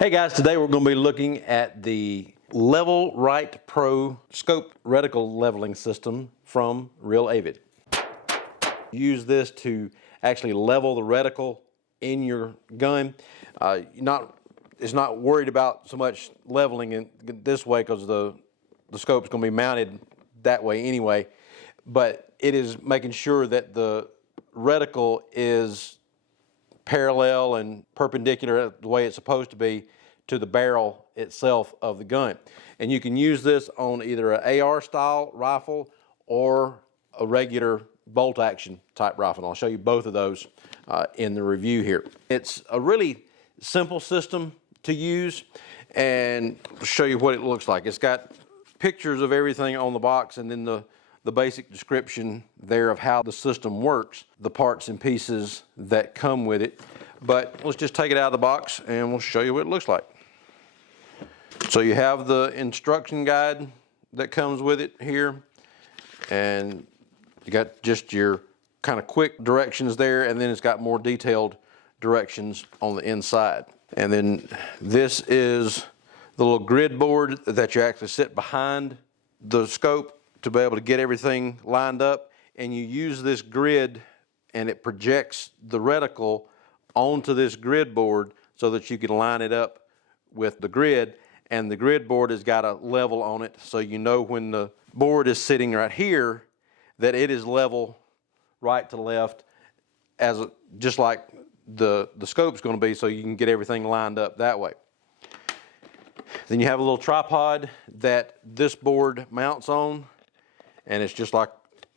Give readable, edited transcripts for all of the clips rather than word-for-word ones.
Hey guys, today we're going to be looking at the Level Right Pro Scope Reticle Leveling System from Real Avid. Use this to actually level the reticle in your gun. It's not worried about so much leveling it this way because the scope's going to be mounted that way anyway, but it is making sure that the reticle is parallel and perpendicular the way it's supposed to be to the barrel itself of the gun. And you can use this on either an AR style rifle or a regular bolt action type rifle. And I'll show you both of those in the review here. It's a really simple system to use, and I'll show you what it looks like. It's got pictures of everything on the box and then the basic description there of how the system works, the parts and pieces that come with it. But let's just take it out of the box and we'll show you what it looks like. So you have the instruction guide that comes with it here, and you got just your kind of quick directions there, and then it's got more detailed directions on the inside. And then this is the little grid board that you actually sit behind the scope to be able to get everything lined up, and you use this grid and it projects the reticle onto this grid board so that you can line it up with the grid, and the grid board has got a level on it, so you know when the board is sitting right here that it is level right to left, just like the scope's going to be, so you can get everything lined up that way. Then you have a little tripod that this board mounts on, and it's just like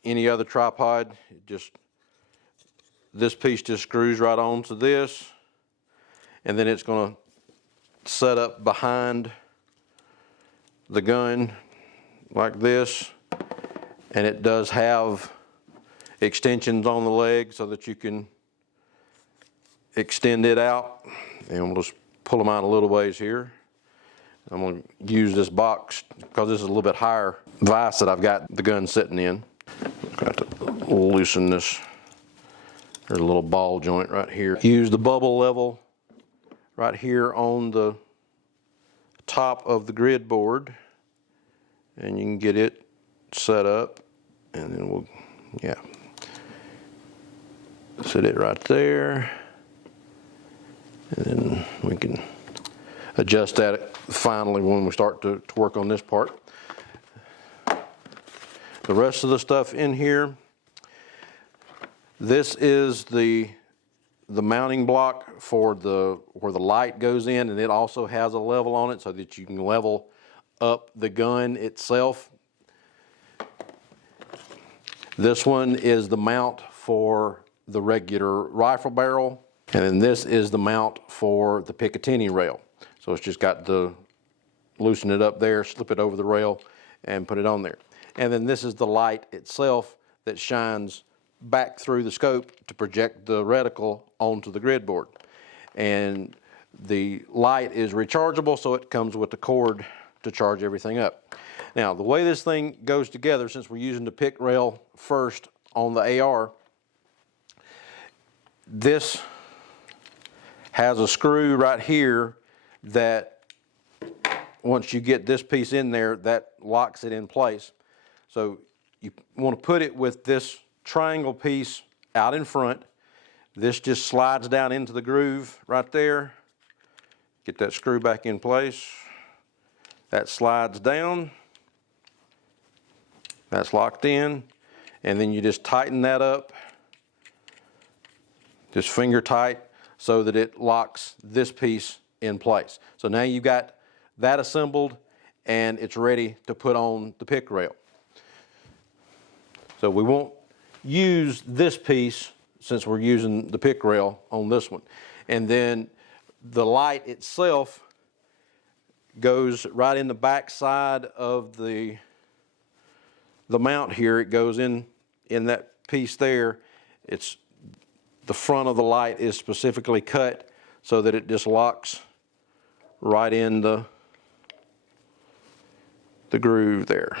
any other tripod. This piece just screws right on to this, and then it's going to set up behind the gun like this, and it does have extensions on the leg so that you can extend it out. And we'll just pull them out a little ways here. I'm going to use this box because this is a little bit higher vise that I've got the gun sitting in. Got to loosen this. There's a little ball joint right here. Use the bubble level right here on the top of the grid board, and you can get it set up, and then we'll set it right there, and then we can adjust that finally when we start to work on this part. The rest of the stuff in here, this is the mounting block for where the light goes in, and it also has a level on it so that you can level up the gun itself. This one is the mount for the regular rifle barrel, and then this is the mount for the Picatinny rail. So it's just got to loosen it up there, slip it over the rail, and put it on there. And then this is the light itself that shines back through the scope to project the reticle onto the grid board. And the light is rechargeable, so it comes with the cord to charge everything up. Now, the way this thing goes together, since we're using the pick rail first on the AR, this has a screw right here that once you get this piece in there, that locks it in place. So you want to put it with this triangle piece out in front. This just slides down into the groove right there. Get that screw back in place. That slides down. That's locked in. And then you just tighten that up, just finger tight, so that it locks this piece in place. So now you've got that assembled and it's ready to put on the pick rail. So we won't use this piece since we're using the pick rail on this one. And then the light itself goes right in the back side of the mount here. It goes in that piece there. It's the front of the light is specifically cut so that it just locks right in the groove there.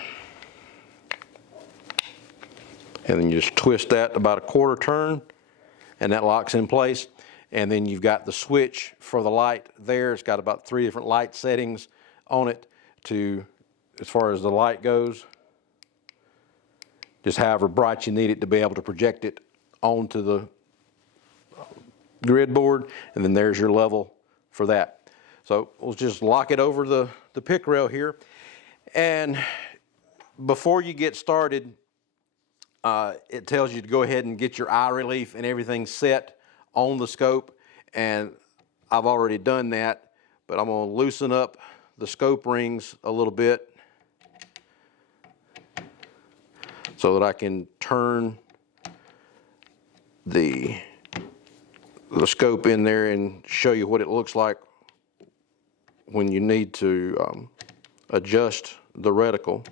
And then you just twist that about a quarter turn, and that locks in place. And then you've got the switch for the light there. It's got about 3 different light settings on it to, as far as the light goes, just however bright you need it to be able to project it onto the grid board. And then there's your level for that. So we'll just lock it over the pick rail here. And before you get started, it tells you to go ahead and get your eye relief and everything set on the scope. And I've already done that, but I'm going to loosen up the scope rings a little bit so that I can turn the scope in there and show you what it looks like when you need to adjust the reticle.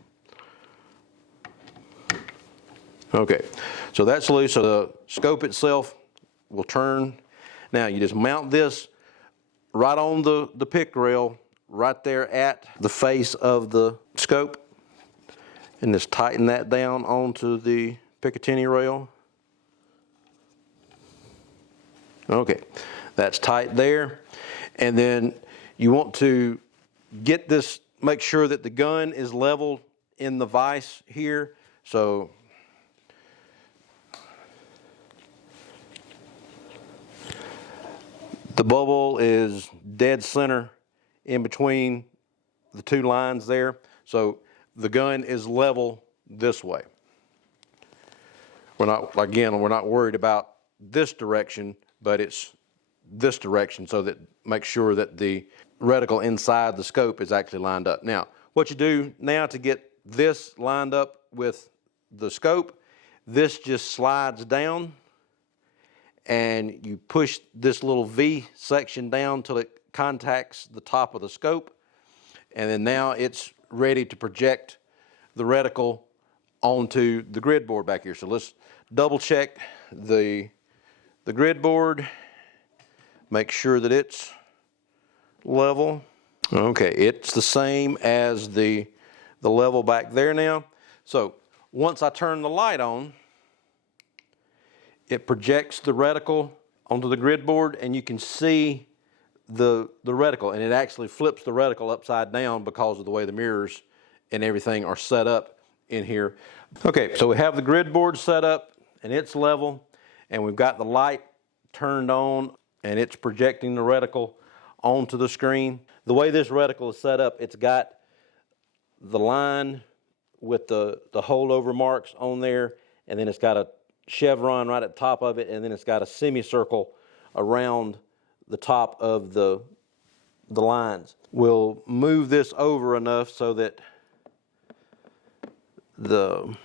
Okay, so that's loose, so the scope itself will turn. Now you just mount this right on the pick rail, right there at the face of the scope, and just tighten that down onto the Picatinny rail. Okay, that's tight there. And then you want to get this, make sure that the gun is level in the vise here. So the bubble is dead center in between the 2 lines there. So the gun is level this way. We're not worried about this direction, but it's this direction, so that make sure that the reticle inside the scope is actually lined up. Now, what you do now to get this lined up with the scope, this just slides down, and you push this little V section down till it contacts the top of the scope, and then now it's ready to project the reticle onto the grid board back here. So let's double check the grid board, make sure that it's level. Okay, it's the same as the level back there now. So once I turn the light on, it projects the reticle onto the grid board, and you can see the reticle, and it actually flips the reticle upside down because of the way the mirrors and everything are set up in here. Okay, so we have the grid board set up and it's level, and we've got the light turned on and it's projecting the reticle onto the screen. The way this reticle is set up, it's got the line with the holdover marks on there, and then it's got a chevron right at the top of it, and then it's got a semicircle around the top of the lines. We'll move this over enough so that the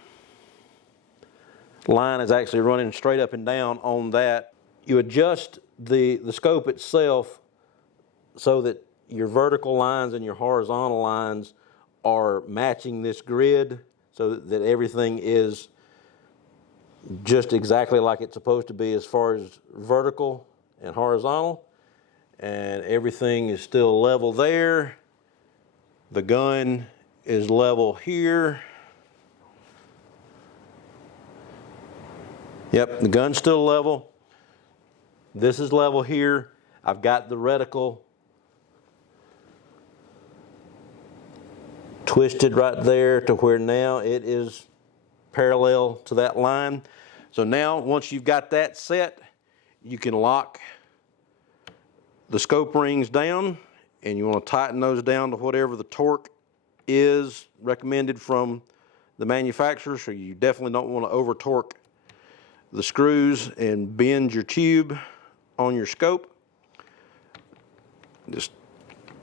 line is actually running straight up and down on that. You adjust the scope itself so that your vertical lines and your horizontal lines are matching this grid, so that everything is just exactly like it's supposed to be as far as vertical and horizontal, and everything is still level there. The gun is level here. Yep, the gun's still level. This is level here. I've got the reticle twisted right there to where now it is parallel to that line. So now, once you've got that set, you can lock the scope rings down, and you want to tighten those down to whatever the torque is recommended from the manufacturer. So you definitely don't want to over torque the screws and bend your tube on your scope. Just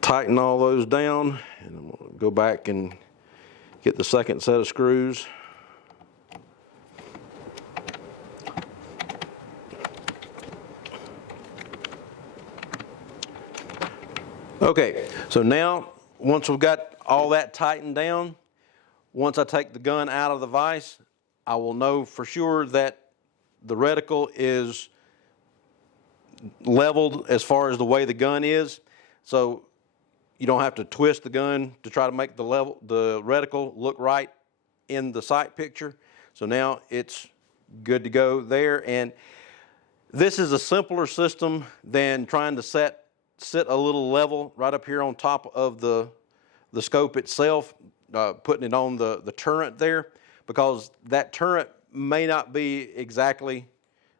tighten all those down, and I'm going to go back and get the second set of screws. Okay, so now once we've got all that tightened down, once I take the gun out of the vise, I will know for sure that the reticle is leveled as far as the way the gun is. So you don't have to twist the gun to try to make the reticle look right in the sight picture. So now it's good to go there. And This is a simpler system than trying to sit a little level right up here on top of the scope itself, putting it on the turret there, because that turret may not be exactly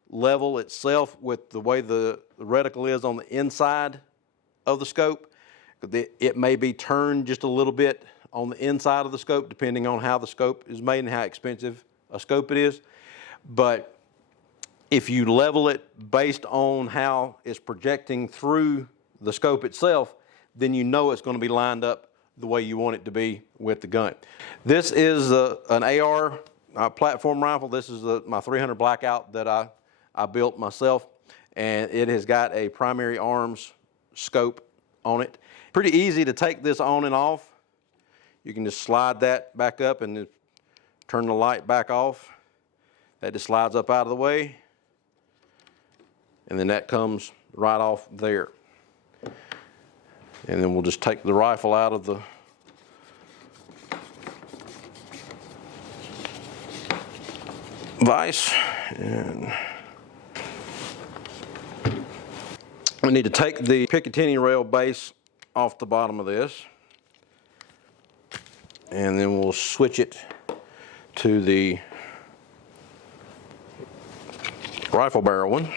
level itself with the way the reticle is on the inside of the scope. It may be turned just a little bit on the inside of the scope depending on how the scope is made and how expensive a scope it is. But if you level it based on how it's projecting through the scope itself, then you know it's going to be lined up the way you want it to be with the gun. This is an AR platform rifle. This is my 300 Blackout that I built myself, and it has got a primary arms scope on it. Pretty easy to take this on and off. You can just slide that back up and turn the light back off. That just slides up out of the way, and then that comes right off there. And then we'll just take the rifle out of the vise, and we need to take the Picatinny rail base off the bottom of this, and then we'll switch it to the rifle barrel one.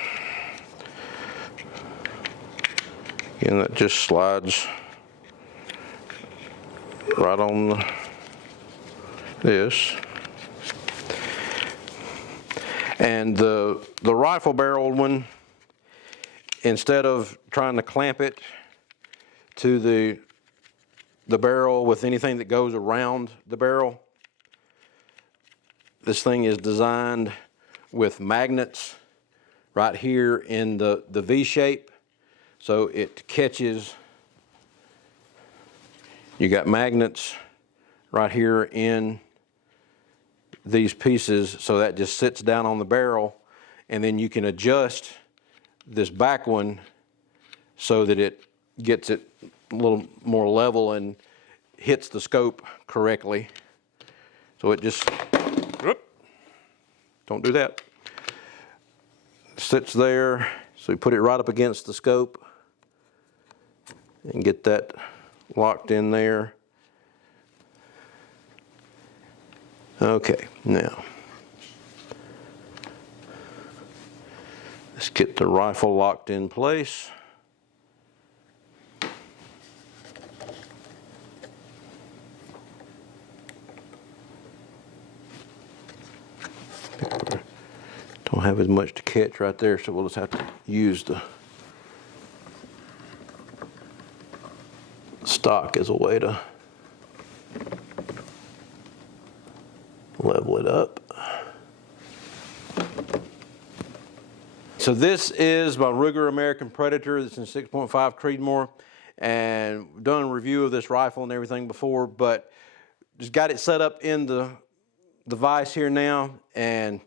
And that just slides right on this. And the rifle barrel one, instead of trying to clamp it to the barrel with anything that goes around the barrel, this thing is designed with magnets right here in the V shape. So it catches, you got magnets right here in these pieces, so that just sits down on the barrel, and then you can adjust this back one so that it gets it a little more level and hits the scope correctly. So it just, don't do that, sits there. So you put it right up against the scope and get that locked in there. Okay, now let's get the rifle locked in place. Don't have as much to catch right there, so we'll just have to use the stock as a way to level it up. So this is my Ruger American Predator. This is 6.5 Creedmoor, and we've done a review of this rifle and everything before, but just got it set up in the vise here now, and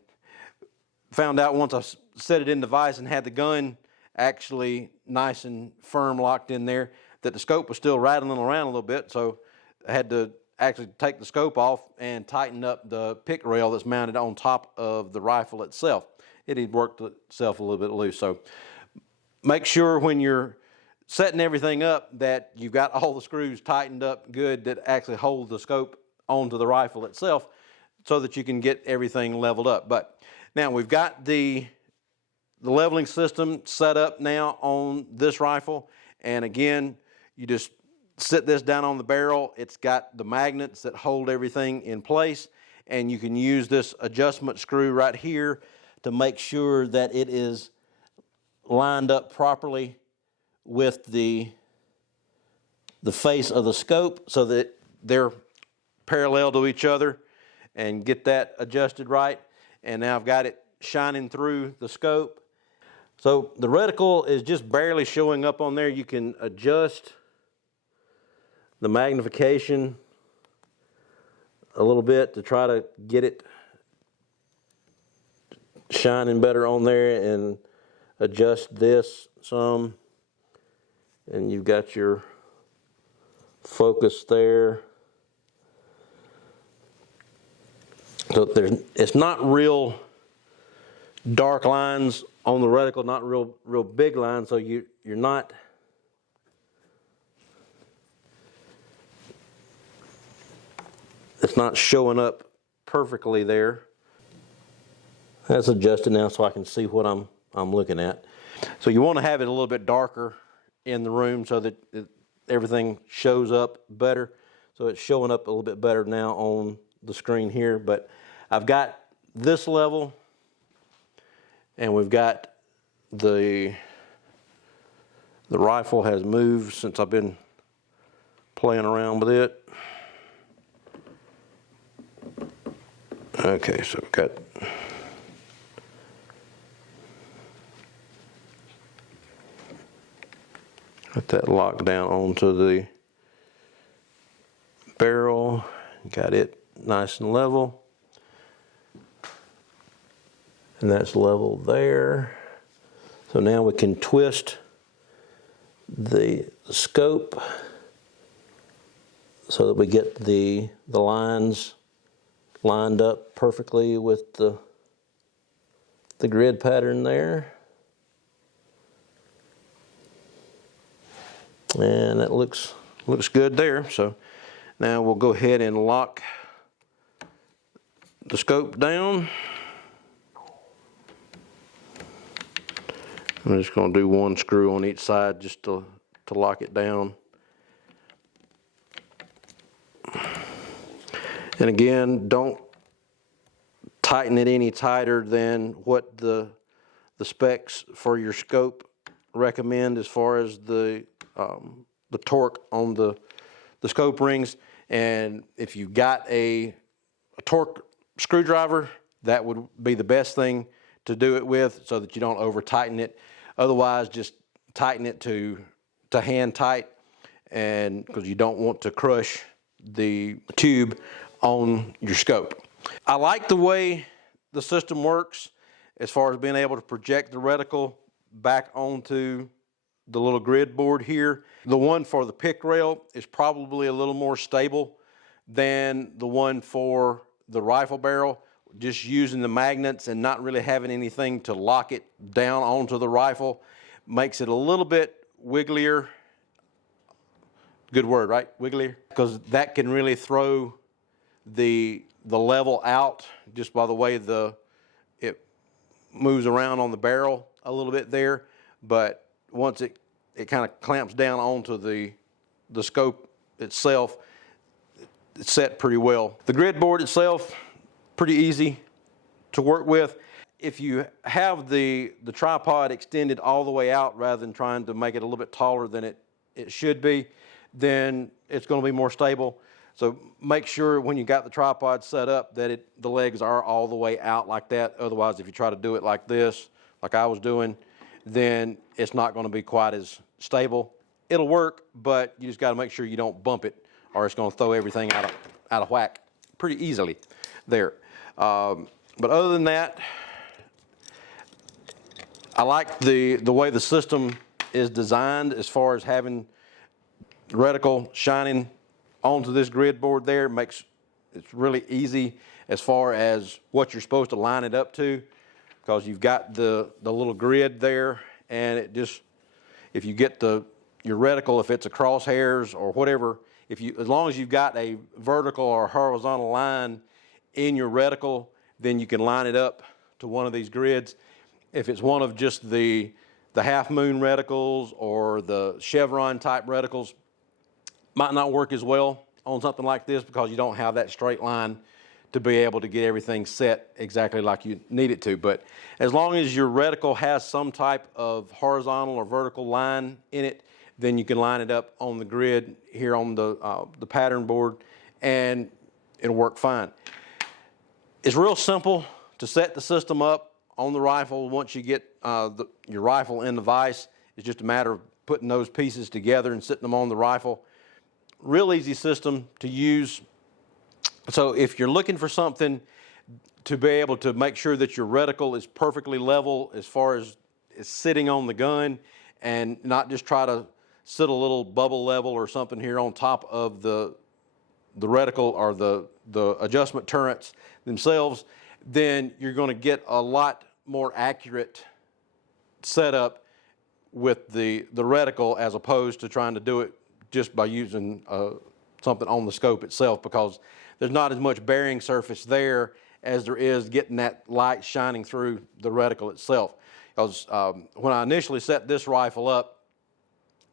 found out once I set it in the vise and had the gun actually nice and firm locked in there, that the scope was still rattling around a little bit, so I had to actually take the scope off and tighten up the pick rail that's mounted on top of the rifle itself. It had worked itself a little bit loose, so make sure when you're setting everything up that you've got all the screws tightened up good that actually hold the scope onto the rifle itself so that you can get everything leveled up. But now we've got the leveling system set up now on this rifle, and again, you just sit this down on the barrel. It's got the magnets that hold everything in place, and you can use this adjustment screw right here to make sure that it is lined up properly with the face of the scope so that they're parallel to each other, and get that adjusted right. And now I've got it shining through the scope. So the reticle is just barely showing up on there. You can adjust the magnification a little bit to try to get it shining better on there, and adjust this some, and you've got your focus there. So it's not real dark lines on the reticle, not real big line, so you're not it's not showing up perfectly there. That's adjusted now so I can see what I'm looking at. So you want to have it a little bit darker in the room so that everything shows up better. So it's showing up a little bit better now on the screen here, but I've got this level and we've got the rifle has moved since I've been playing around with it. Okay, so we've got that locked down onto the barrel. Got it nice and level. And that's level there. So now we can twist the scope so that we get the lines lined up perfectly with the grid pattern there. And that looks good there. So now we'll go ahead and lock the scope down. I'm just going to do one screw on each side just to lock it down. And again, don't tighten it any tighter than what the specs for your scope recommend as far as the torque on the scope rings. And if you've got a torque screwdriver, that would be the best thing to do it with so that you don't over tighten it. Otherwise, just tighten it to hand tight, and because you don't want to crush the tube on your scope. I like the way the system works as far as being able to project the reticle back onto the little grid board here. The one for the pick rail is probably a little more stable than the one for the rifle barrel. Just using the magnets and not really having anything to lock it down onto the rifle makes it a little bit wigglier. Good word, right? Wigglier? Because that can really throw the level out just by the way it moves around on the barrel a little bit there. But once it kind of clamps down onto the scope itself, it's set pretty well. The grid board itself, pretty easy to work with. If you have the tripod extended all the way out rather than trying to make it a little bit taller than it should be, then it's going to be more stable. So make sure when you got the tripod set up that the legs are all the way out like that. Otherwise, if you try to do it like this, like I was doing, then it's not going to be quite as stable. It'll work, but you just got to make sure you don't bump it or it's going to throw everything out of whack pretty easily there. But other than that, I like the way the system is designed as far as having the reticle shining onto this grid board there. It's really easy as far as what you're supposed to line it up to, because you've got the little grid there, and it just, if you get your reticle, if it's a crosshairs or whatever, as long as you've got a vertical or horizontal line in your reticle, then you can line it up to one of these grids. If it's one of just the half moon reticles or the chevron type reticles, might not work as well on something like this because you don't have that straight line to be able to get everything set exactly like you need it to. But as long as your reticle has some type of horizontal or vertical line in it, then you can line it up on the grid here on the pattern board, and it'll work fine. It's real simple to set the system up on the rifle. Once you get your rifle in the vise, it's just a matter of putting those pieces together and sitting them on the rifle. Real easy system to use. So if you're looking for something to be able to make sure that your reticle is perfectly level as far as it's sitting on the gun, and not just try to sit a little bubble level or something here on top of the reticle or the adjustment turrets themselves, then you're going to get a lot more accurate setup with the reticle, as opposed to trying to do it just by using something on the scope itself, because there's not as much bearing surface there as there is getting that light shining through the reticle itself. Because when I initially set this rifle up,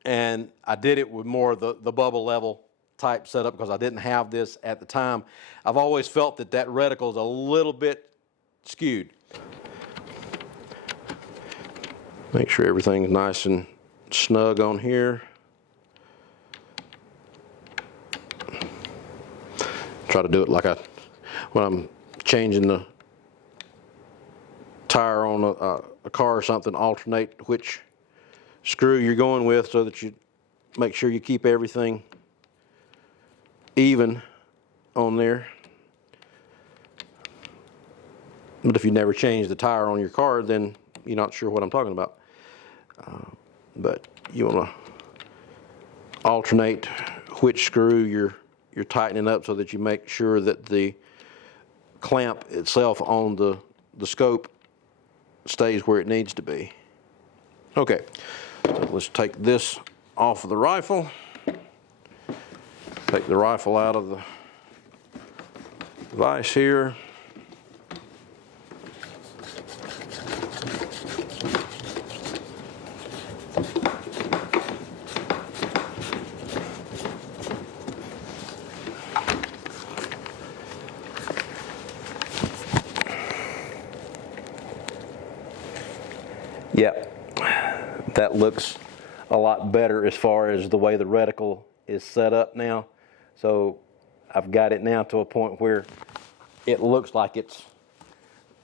and I did it with more of the bubble level type setup because I didn't have this at the time, I've always felt that that reticle is a little bit skewed. Make sure everything's nice and snug on here. Try to do it like when I'm changing the tire on a car or something, alternate which screw you're going with so that you make sure you keep everything even on there. But if you never change the tire on your car, then you're not sure what I'm talking about. But you want to alternate which screw you're tightening up so that you make sure that the clamp itself on the scope stays where it needs to be. Okay, so let's take this off of the rifle. Take the rifle out of the vise here. Yep, that looks a lot better as far as the way the reticle is set up now. So I've got it now to a point where it looks like it's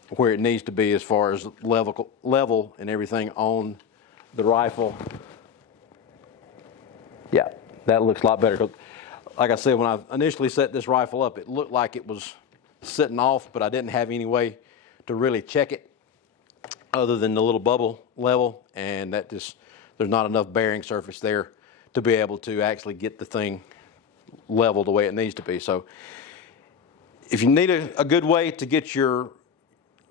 where it needs to be as far as level and everything on the rifle. Yeah, that looks a lot better. Like I said, when I initially set this rifle up, it looked like it was sitting off, but I didn't have any way to really check it other than the little bubble level, and that just, there's not enough bearing surface there to be able to actually get the thing level the way it needs to be. So if you need a good way to get your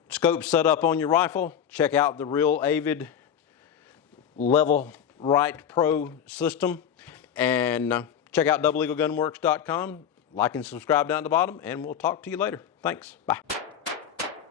scope set up on your rifle, check out the Real Avid Level Right Pro system, and check out doublelegalgunworks.com. Like and subscribe down at the bottom, and we'll talk to you later. Thanks. Bye.